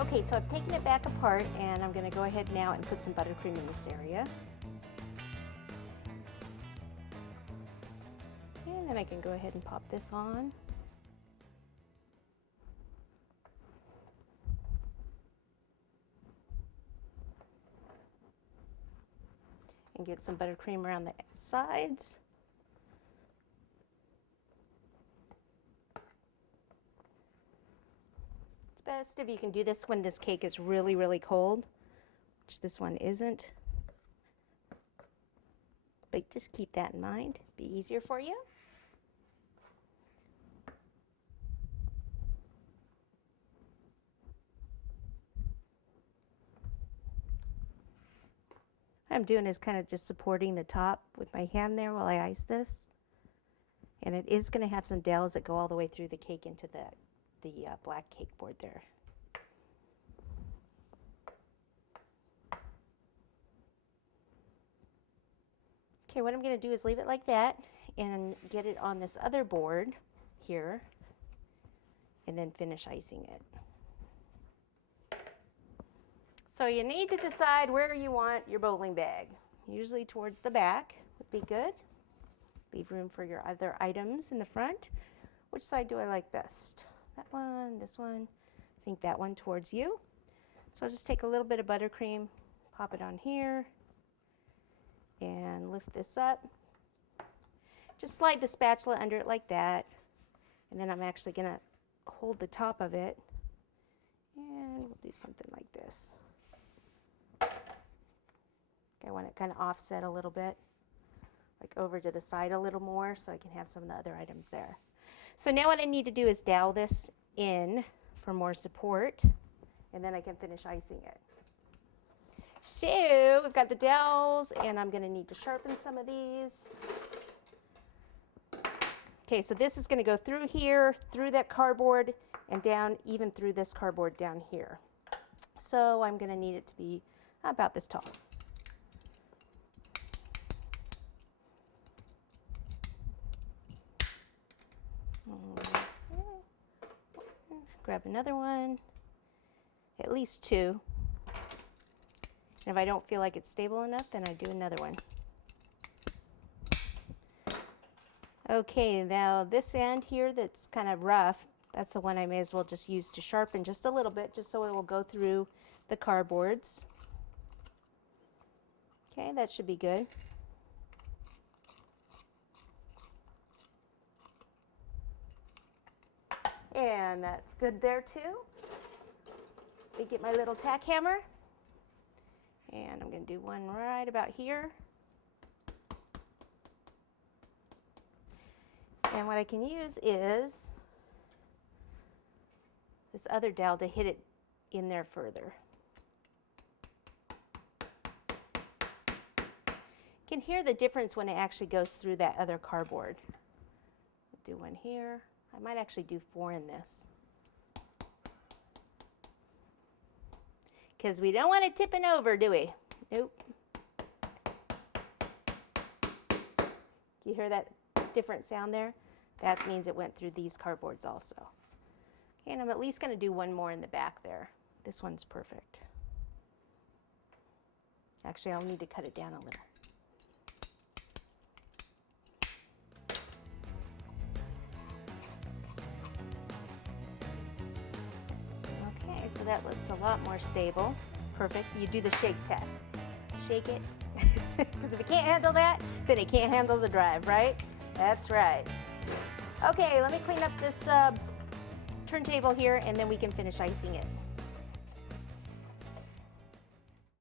Okay, so I've taken it back apart and I'm gonna go ahead now and put some buttercream in this area. And then I can go ahead and pop this on. And get some buttercream around the sides. It's best if you can do this when this cake is really, really cold, which this one isn't. But just keep that in mind. Be easier for you. What I'm doing is kind of just supporting the top with my hand there while I ice this. And it is going to have some dowels that go all the way through the cake into the black cake board there. Okay, what I'm going to do is leave it like that and get it on this other board here and then finish icing it. So you need to decide where you want your bowling bag. Usually towards the back would be good. Leave room for your other items in the front. Which side do I like best? That one, this one. I think that one towards you. So I'll just take a little bit of buttercream, pop it on here, and lift this up. Just slide the spatula under it like that. And then I'm actually gonna hold the top of it, and we'll do something like this. I want it kind of offset a little bit, like over to the side a little more so I can have some of the other items there. So now what I need to do is dowel this in for more support, and then I can finish icing it. So we've got the dowels, and I'm going to need to sharpen some of these. Okay, so this is going to go through here, through that cardboard, and down even through this cardboard down here. So I'm going to need it to be about this tall. Okay. Grab another one, at least two. And if I don't feel like it's stable enough, then I do another one. Okay, now this end here that's kind of rough, that's the one I may as well just use to sharpen just a little bit, just so it will go through the cardboards. Okay, that should be good. And that's good there too. Let me get my little tack hammer. And I'm going to do one right about here. And what I can use is this other dowel to hit it in there further. You can hear the difference when it actually goes through that other cardboard. Do one here. I might actually do 4 in this, because we don't want it tipping over, do we? Nope. You hear that different sound there? That means it went through these cardboards also. Okay, and I'm at least going to do one more in the back there. This one's perfect. Actually, I'll need to cut it down a little. So that looks a lot more stable. Perfect. You do the shake test. Shake it. Because if it can't handle that, then it can't handle the drive, right? That's right. Okay, let me clean up this turntable here, and then we can finish icing it.